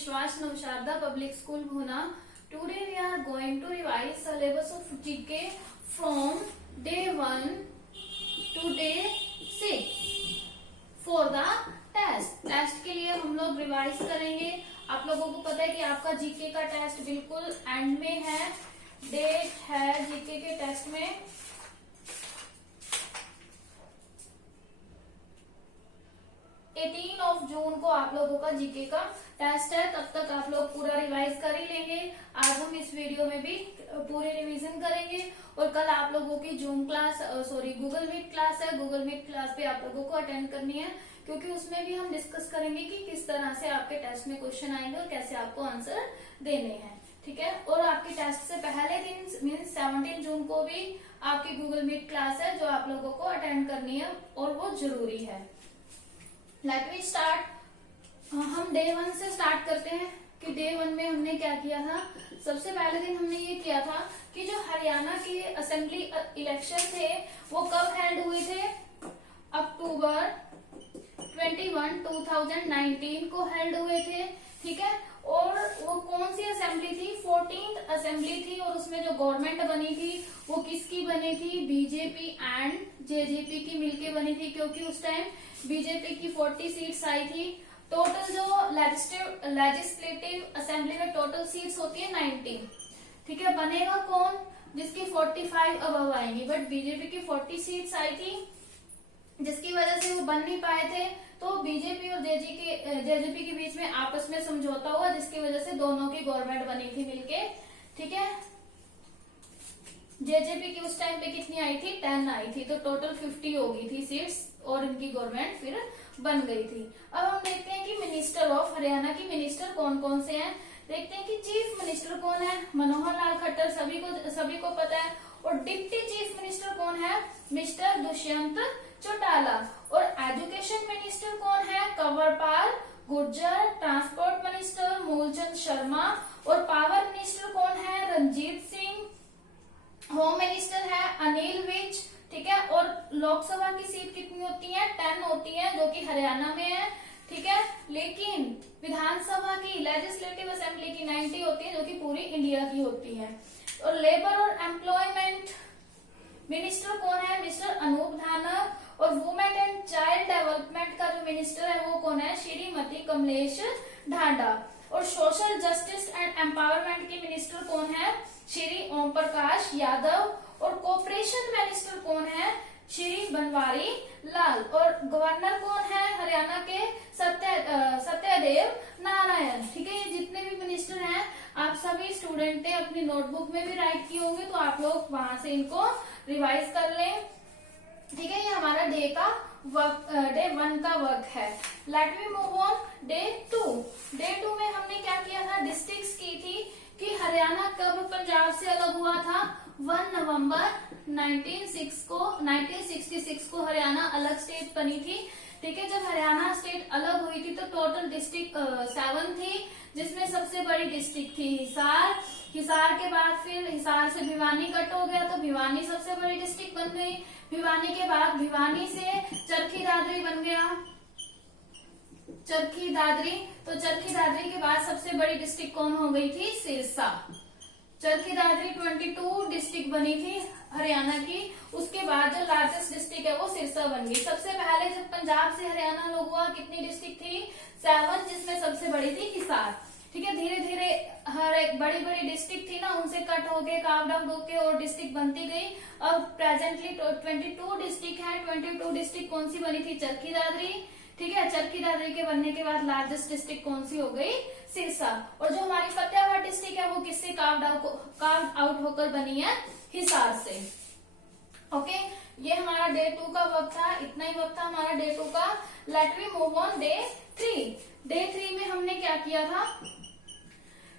Vishwas Navsharda Public School Bhuna. Today we are going to revise syllabus of GK from day 1 to day 6 for the test. Test के लिए हम लोग revise करेंगे। आप लोगों को पता है कि आपका जीके का टेस्ट बिल्कुल एंड में है। डेट है जीके के टेस्ट में 18 जून को आप लोगों का जीके का टेस्ट है। तब तक आप लोग पूरा रिवाइज कर ही लेंगे। आज हम इस वीडियो में भी पूरी रिवीजन करेंगे और कल आप लोगों की Zoom class Google Meet class है। गूगल मीट क्लास भी आप लोगों को अटेंड करनी है, क्योंकि उसमें भी हम डिस्कस करेंगे कि किस तरह से आपके टेस्ट में क्वेश्चन आएंगे और कैसे आपको आंसर देने हैं। ठीक है। और आपके टेस्ट से पहले दिन मीन्स 17 जून को भी आपकी गूगल मीट क्लास है जो आप लोगों को अटेंड करनी है और वो जरूरी है। Let we start. हम डे 1 से स्टार्ट करते हैं कि डे 1 में हमने क्या किया था। सबसे पहले दिन हमने ये किया था कि जो हरियाणा के असेंबली इलेक्शन थे वो कब हेल्ड हुए थे। अक्टूबर 21, 2019 को हेल्ड हुए थे। ठीक है। और वो कौन सी असेंबली थी? 14th असेंबली थी। और उसमें जो गवर्नमेंट बनी थी वो किसकी बनी थी? बीजेपी एंड जेजेपी की मिलके बनी थी, क्योंकि उस टाइम बीजेपी की 40 सीट्स आई थी। टोटल जो लेजिस्लेटिव असेंबली में टोटल सीट्स होती है 90। ठीक है। बनेगा कौन? जिसकी 45 अबव आएंगी। बट बीजेपी की 40 सीट्स आई थी, जिसकी वजह से वो बन नहीं पाए थे। तो बीजेपी और जेजेपी के बीच में आपस में समझौता हुआ, जिसकी वजह से दोनों की गवर्नमेंट बनी थी मिलके। ठीक है। जेजेपी की उस टाइम पे कितनी आई थी? 10 आई थी। तो टोटल 50 हो गई थी सीट्स और इनकी गवर्नमेंट फिर बन गई थी। अब हम देखते हैं कि मिनिस्टर ऑफ हरियाणा की मिनिस्टर कौन कौन से हैं। देखते हैं कि चीफ मिनिस्टर कौन है। मनोहर लाल खट्टर, सभी को पता है। और डिप्टी चीफ मिनिस्टर कौन है? मिस्टर दुष्यंत चौटाला। और एजुकेशन मिनिस्टर कौन है? कंवरपाल गुर्जर। Transport minister Moolchand Sharma. और पावर मिनिस्टर कौन है? रंजीत सिंह। होम मिनिस्टर है अनिल विज। ठीक है। और लोकसभा की सीट कितनी होती है? 10 होती है, जो कि हरियाणा में है। ठीक है। लेकिन विधानसभा की लेजिस्लेटिव असेंबली की 90 होती है, जो कि पूरी इंडिया की होती है। और लेबर और एम्प्लॉयमेंट मिनिस्टर कौन है? मिस्टर अनूप धानक। और वुमेन एंड चाइल्ड डेवलपमेंट का जो मिनिस्टर है वो कौन है? श्रीमती कमलेश ढांडा। और सोशल जस्टिस एंड एम्पावरमेंट के मिनिस्टर कौन है? श्री ओम प्रकाश यादव। और कोऑपरेशन मिनिस्टर कौन है? श्री बनवारी लाल। और गवर्नर कौन है हरियाणा के? सत्यदेव नारायण। ठीक है। ये जितने भी मिनिस्टर हैं आप सभी स्टूडेंट ने अपनी नोटबुक में भी राइट किए होंगे, तो आप लोग वहां से इनको रिवाइज कर लें। ठीक है। ये हमारा डे 1 का वर्क है। Late me move on day 2। Day 2 में हमने क्या किया था? डिस्ट्रिक्ट्स की थी कि हरियाणा कब पंजाब से अलग हुआ था। 1 नवंबर 1966 को हरियाणा अलग स्टेट बनी थी। ठीक है। जब हरियाणा स्टेट अलग हुई थी तो टोटल डिस्ट्रिक्ट 7 थी, जिसमें सबसे बड़ी डिस्ट्रिक्ट थी हिसार। हिसार के बाद फिर हिसार से भिवानी कट हो गया, तो भिवानी सबसे बड़ी डिस्ट्रिक्ट बन गई। भिवानी के बाद भिवानी से चरखी दादरी बन गया। चरखी दादरी, तो चरखी दादरी के बाद सबसे बड़ी डिस्ट्रिक्ट कौन हो गई थी? सिरसा। चरखी दादरी 22 डिस्ट्रिक्ट बनी थी हरियाणा की। उसके बाद जो लार्जेस्ट डिस्ट्रिक्ट है वो सिरसा बन गई। सबसे पहले जब पंजाब से हरियाणा अलग हुआ कितनी डिस्ट्रिक्ट थी? 7, जिसमें सबसे बड़ी थी हिसार। ठीक है। धीरे धीरे हर एक बड़ी बड़ी डिस्ट्रिक्ट थी ना, उनसे कट होके कार्ड आउट होके और डिस्ट्रिक्ट बनती गई। अब प्रेजेंटली 22 डिस्ट्रिक्ट है। 22 डिस्ट्रिक्ट कौन सी बनी थी? चरखी दादरी। ठीक है। चरखी दादरी के बनने के बाद लार्जेस्ट डिस्ट्रिक्ट कौन सी हो गई? सिरसा। और जो हमारी फतेहाबाद डिस्ट्रिक्ट है वो किससे कार्ड आउट होकर बनी है? हिसार से। ओके। ये हमारा डे 2 का वर्क था। इतना ही वर्क था हमारा डे 2 का। Let we move on day 3। Day 3 में हमने क्या किया था?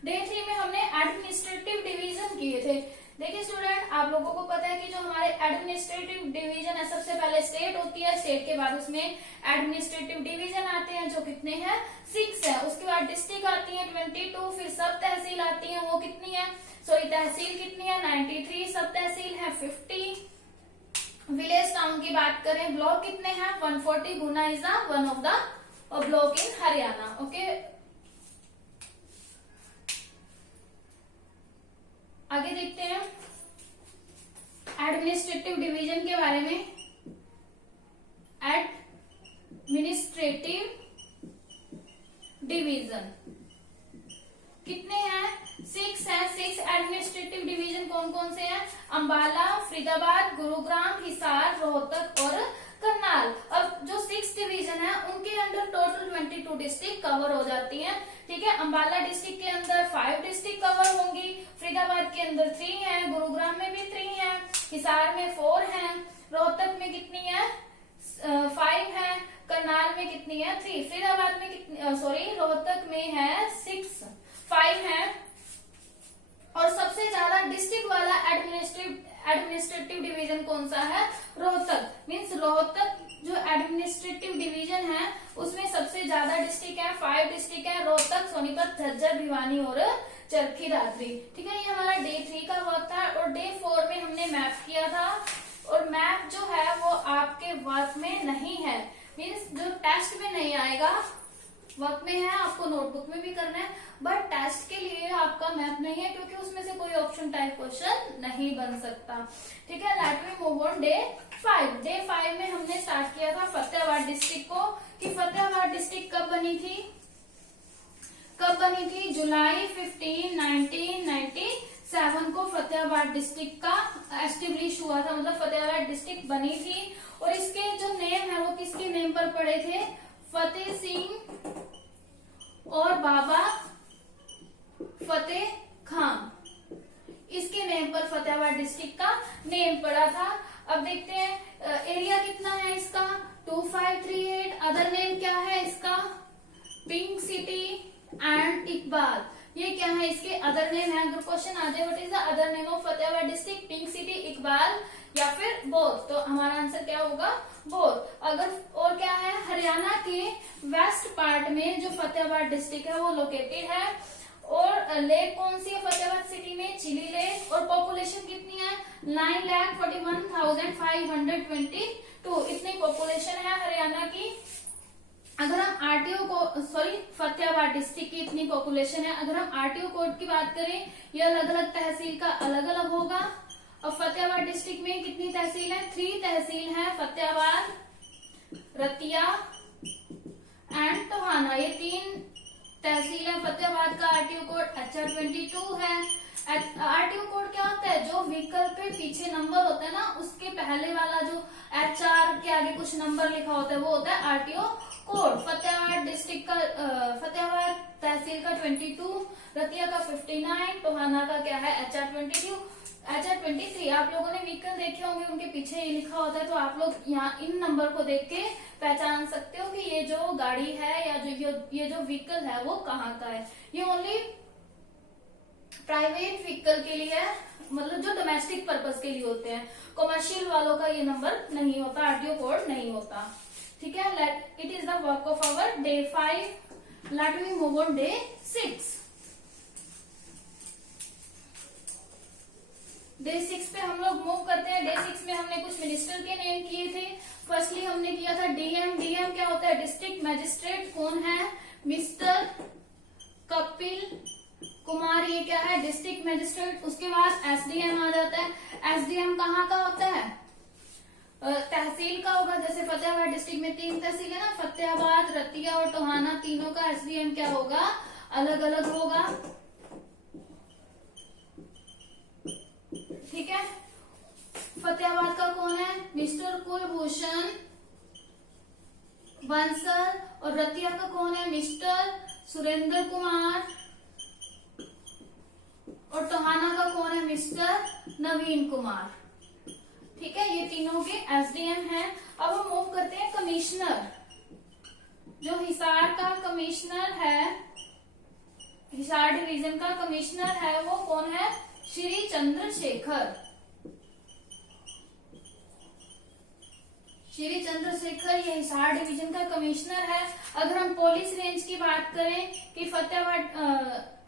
डे 3 में हमने एडमिनिस्ट्रेटिव डिवीजन किए थे। देखिए स्टूडेंट, आप लोगों को पता है कि जो हमारे एडमिनिस्ट्रेटिव डिवीजन है, सबसे पहले स्टेट होती है। स्टेट के बाद उसमें एडमिनिस्ट्रेटिव डिवीजन आते हैं, जो कितने हैं? 6 है। उसके बाद डिस्ट्रिक्ट आती है 22। फिर सब तहसील आती है, वो कितनी है? तहसील कितनी है? 93। सब तहसील है 50। विलेज टाउन की बात करें, ब्लॉक कितने हैं? 140। Guna is one of the block in Haryana. Okay. आगे देखते हैं एडमिनिस्ट्रेटिव डिवीजन के बारे में। एडमिनिस्ट्रेटिव डिवीजन कितने हैं? 6 हैं। 6 एडमिनिस्ट्रेटिव डिवीजन कौन कौन से हैं? अंबाला, फरीदाबाद, गुरुग्राम, हिसार, रोहतक और करनाल। अब जो 6 डिवीजन है उनके अंदर टोटल 22 डिस्ट्रिक्ट कवर हो जाती हैं। ठीक है, अंबाला डिस्ट्रिक्ट के अंदर 5 डिस्ट्रिक्ट कवर होंगी, फरीदाबाद के अंदर 3 है, गुरुग्राम में भी 3 है, हिसार में 4 है, रोहतक में कितनी है? 5 है, करनाल में कितनी है? 3, फरीदाबाद में कितनी, सॉरी रोहतक में है 6, 5 है। और सबसे ज्यादा डिस्ट्रिक्ट वाला एडमिनिस्ट्रेटिव डिवीजन कौन सा है? रोहतक। मीन्स रोहतक जो एडमिनिस्ट्रेटिव डिवीजन है उसमें सबसे ज्यादा डिस्ट्रिक्ट है, 5 डिस्ट्रिक्ट है, रोहतक, सोनीपत, झज्जर, भिवानी और चरखी दादरी। ठीक है, ये हमारा डे 3 का वर्क था। और डे 4 में हमने मैप किया था, और मैप जो है वो आपके वर्क में नहीं है, मीन्स जो टेस्ट में नहीं आएगा, वर्क में है, आपको नोटबुक में भी करना है, बट टेस्ट के लिए आपका मैप नहीं है क्योंकि उसमें से कोई ऑप्शन टाइप क्वेश्चन नहीं बन सकता। ठीक है, late me move on day 5। Day 5 में हमने स्टार्ट किया था फतेहाबाद डिस्ट्रिक्ट को, कि फतेहाबाद डिस्ट्रिक्ट कब बनी थी? जुलाई 15, 1997 को फतेहाबाद डिस्ट्रिक्ट का एस्टेब्लिश हुआ था, मतलब फतेहाबाद डिस्ट्रिक्ट बनी थी। और इसके जो नेम है वो किसके नेम पर पड़े थे? फतेह सिंह और बाबा फतेह खान, इसके नेम पर फतेहाबाद डिस्ट्रिक्ट का नेम पड़ा था। अब देखते हैं एरिया कितना है इसका? 2538। अदर नेम क्या है इसका? Pink city and Iqbal. ये क्या है? इसके अदर नेम है। अगर क्वेश्चन आ जाए what is the other name of Fatehabad district? Pink city, Iqbal या फिर बोथ, तो हमारा आंसर क्या होगा? बोथ। अगर और क्या है? हरियाणा के वेस्ट पार्ट में जो फतेहाबाद डिस्ट्रिक्ट है वो लोकेटेड है। और लेक कौन सी है फतेहाबाद सिटी में? चिली लेक। और पॉपुलेशन कितनी है? 9,41,522। इतनी पॉपुलेशन है हरियाणा की। अगर हम आरटीओ को, सॉरी फतेहाबाद डिस्ट्रिक्ट की इतनी पॉपुलेशन है। अगर हम आरटीओ कोड की बात करें, ये अलग अलग तहसील का अलग अलग होगा। और फतेहाबाद डिस्ट्रिक्ट में कितनी तहसील है? 3 तहसील है, फतेहाबाद, रतिया एंड टोहाना। ये 3 तहसील है। फतेहाबाद का आरटीओ कोड HR22 है। आरटीओ कोड क्या होता है? जो व्हीकल पे पीछे नंबर होता है ना, उसके पहले वाला जो HR के आगे कुछ नंबर लिखा होता है वो होता है आरटीओ कोड। फतेहाबाद डिस्ट्रिक्ट का, फतेहाबाद तहसील का 22, रतिया का 59, टोहाना का क्या है? HR23। आप लोगों ने व्हीकल देखे होंगे, उनके पीछे ये लिखा होता है, तो आप लोग यहाँ इन नंबर को देख के पहचान सकते हो कि ये जो गाड़ी है या ये जो व्हीकल है वो कहाँ का है। ये ओनली प्राइवेट व्हीकल के लिए है, मतलब जो डोमेस्टिक पर्पस के लिए होते हैं। कमर्शियल वालों का ये नंबर नहीं होता, आरटीओ कोड नहीं होता। ठीक है, it is the work of our day 5। Let me move on day 6। Day 6 पे हम लोग मूव करते हैं। डे 6 में हमने कुछ मिनिस्टर के नेम किए थे। फर्स्टली हमने किया था डीएम। डीएम क्या होता है? District magistrate. कौन है? मिस्टर कपिल कुमार, ये क्या है? District magistrate. उसके बाद एसडीएम आ जाता है। एसडीएम कहाँ का होता है? तहसील का होगा। जैसे फतेहाबाद डिस्ट्रिक्ट में 3 तहसील है ना, फतेहाबाद, रतिया और टोहाना, तीनों का एसडीएम क्या होगा? अलग अलग होगा। ठीक है, फतेहाबाद का कौन है? मिस्टर कुलभूषण बंसल। और रतिया का कौन है? मिस्टर सुरेंद्र कुमार। और टोहाना का कौन है? मिस्टर नवीन कुमार। ठीक है, ये तीनों के एसडीएम हैं। अब हम मूव करते हैं कमिश्नर। जो हिसार का कमिश्नर है, हिसार डिवीजन का कमिश्नर है, वो कौन है? श्री चंद्रशेखर। श्री चंद्रशेखर ये हिसार डिवीजन का कमिश्नर है। अगर हम पुलिस रेंज की बात करें कि फतेहाबाद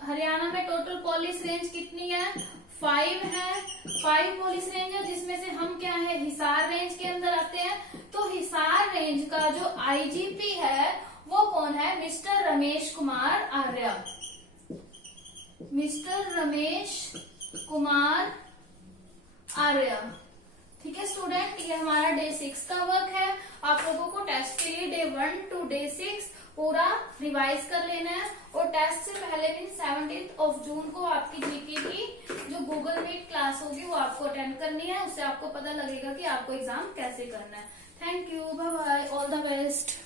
हरियाणा में टोटल पुलिस रेंज कितनी है? 5 है। 5 पुलिस रेंज है, जिसमें से हम क्या है? हिसार रेंज के अंदर आते हैं। तो हिसार रेंज का जो आईजीपी है वो कौन है? मिस्टर रमेश कुमार आर्य। मिस्टर रमेश कुमार आर्य। ठीक है स्टूडेंट, ये हमारा डे 6 का वर्क है। आप लोगों को टेस्ट के लिए डे 1 to डे 6 पूरा रिवाइज कर लेना है, और टेस्ट से पहले दिन 17 जून को आपकी जीके की जो गूगल मीट क्लास होगी वो आपको अटेंड करनी है। उससे आपको पता लगेगा कि आपको एग्जाम कैसे करना है। Thank you, bye bye, all the best.